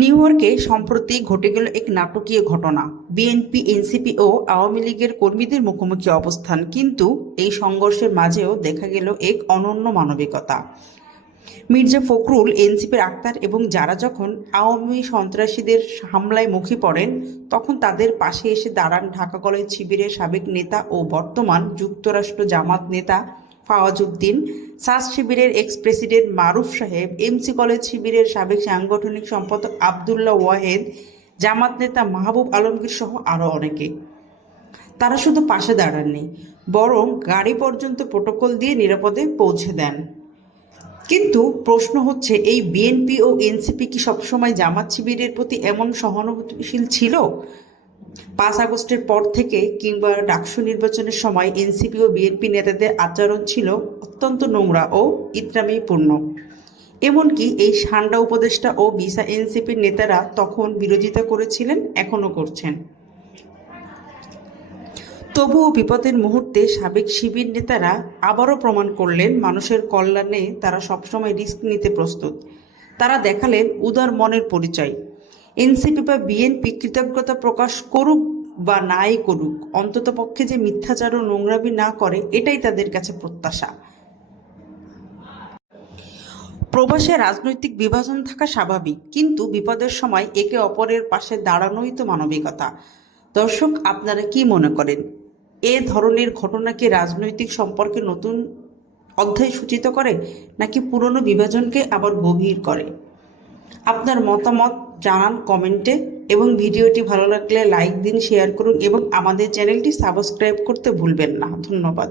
New ইয়র্কে সম্প্রতি ঘটে গেল এক নাটকীয় ঘটনা। বিএনপি, এনসিপি ও আওয়ামী লীগের কর্মীদের মুখোমুখি অবস্থান, কিন্তু এই সংঘর্ষের মাঝেও দেখা গেল এক অনন্য মানবিকতা। মির্জা ফখরুল, এনসিপির আক্তার এবং যারা যখন আওয়ামী সন্ত্রাসীদের হামলায় মুখে পড়েন, তখন তাদের পাশে এসে দাঁড়ান ঢাকা কলেজ শিবিরের সাবেক নেতা ও বর্তমান যুক্তরাষ্ট্র জামাত নেতা ফাওয়াজউদ্দিন সাস শিবিরের এক্স প্রেসিডেন্ট মারুফ সাহেব এমসি কলেজ শিবিরের সাবেক সাংগঠনিক সম্পাদক আবদুল্লাহ ওয়াহেদ, জামাত নেতা মাহবুব আলমগীর সহ আরও অনেকে। তারা শুধু পাশে দাঁড়াননি, বরং গাড়ি পর্যন্ত প্রোটোকল দিয়ে নিরাপদে পৌঁছে দেন। কিন্তু প্রশ্ন হচ্ছে, এই বিএনপি ও এনসিপি কি সবসময় জামাত শিবিরের প্রতি এমন সহানুভূতিশীল ছিল? পাঁচ আগস্টের পর থেকে কিংবা ডাকসু নির্বাচনের সময় এনসিপি ও বিএনপি নেতাদের আচরণ ছিল অত্যন্ত নোংরা ও ইত্রামিপূর্ণ। এমনকি এই সান্ডা উপদেষ্টা ও বিসা এনসিপির নেতারা তখন বিরোধিতা করেছিলেন, এখনও করছেন। তবুও বিপদের মুহূর্তে সাবেক শিবির নেতারা আবারও প্রমাণ করলেন, মানুষের কল্যাণে তারা সবসময় রিস্ক নিতে প্রস্তুত। তারা দেখালেন উদার মনের পরিচয়। এনসিপি বা বিএনপি কৃতজ্ঞতা প্রকাশ করুক বা নাই করুক অন্ততপক্ষে যে মিথ্যাচার ও নোংরামি না করে, এটাই তাদের কাছে প্রত্যাশা। প্রবাসে রাজনৈতিক বিভাজন থাকা স্বাভাবিক, কিন্তু বিপদের সময় একে অপরের পাশে দাঁড়ানোই তো মানবিকতা। দর্শক, আপনারা কি মনে করেন? এ ধরনের ঘটনা কি রাজনৈতিক সম্পর্কে নতুন অধ্যায় সূচিত করে, নাকি পুরনো বিভাজনকে আবার গভীর করে? আপনার মতামত জানান কমেন্টে এবং ভিডিওটি ভালো লাগলে লাইক দিন, শেয়ার করুন এবং আমাদের চ্যানেলটি সাবস্ক্রাইব করতে ভুলবেন না। ধন্যবাদ।